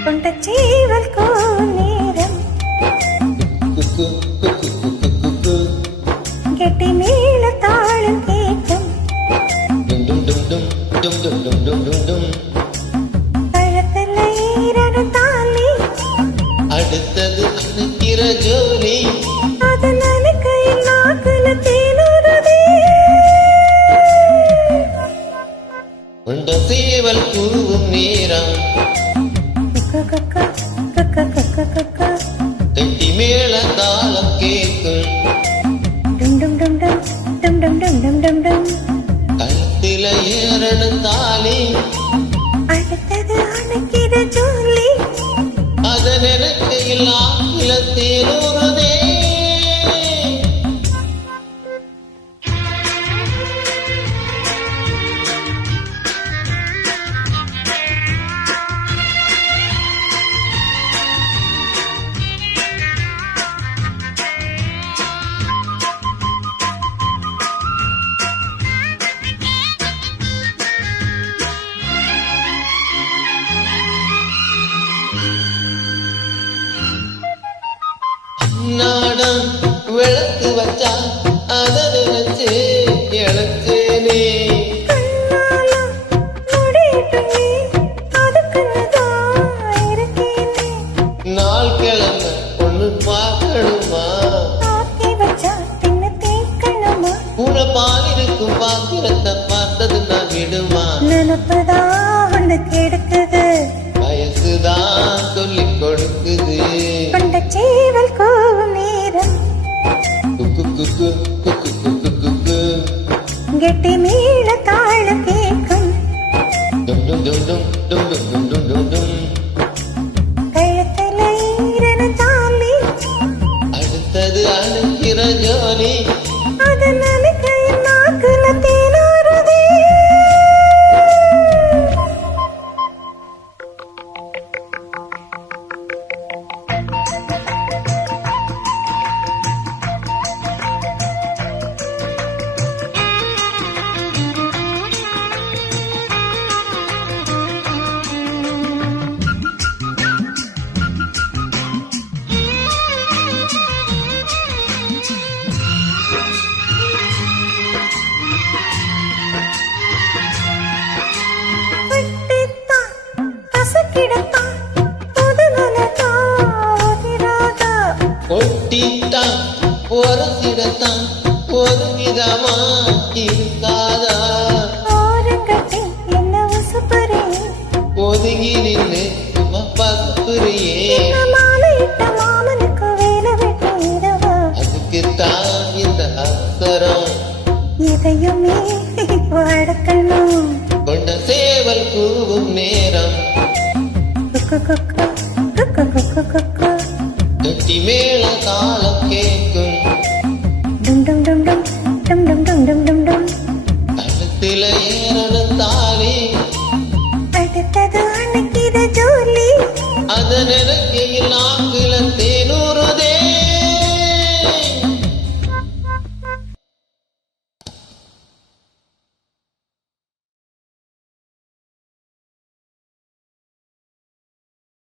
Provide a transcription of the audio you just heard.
கொண்டச்சீவல் கோநேரம் கெட்டி மேல தாளம் கேட்கும் பழத்துல ஈரனு தாலி அடுத்தது அனுக்கிற ஜோலி அது நனக்கையில் நாக்குல தேனுறுதே கொண்டச்சீவல் கூவும் நேரம் கட்டி மேல தாளம் கேட்கும் கழுத்தில ஏறனு தாலி அடுத்தது அணைக்கிற ஜோலி அது நினைக்கையில் ஆங்கில தேனூரதே நாடம் விளக்கு வச்சா அதை நினைச்சு இழச்சேனே நாள் கிழமை ஒண்ணு பார்க்கணுமா கூட பால் இருக்கும் பாத்திரத்தை பார்த்தது நான் விடுமா நினைப்பதான் கெடுக்குது வயசுதான் சொல்லிக் கொடுக்குது கொண்டச்சீவல் கோவும் நேரம் கெட்டி மேல தாளம் கேட்கும் கழுத்துல ஈரனு தாலி அடுத்தது அணுகிற ஜோலி அது நனக்கையில் நாக்குல தேனுறுதே ஒட்டித்தான் உரசிடத்தான் ஒரு விதமா இருக்காதா என்ன ஒதுங்கி நின்று பசுப்புரியே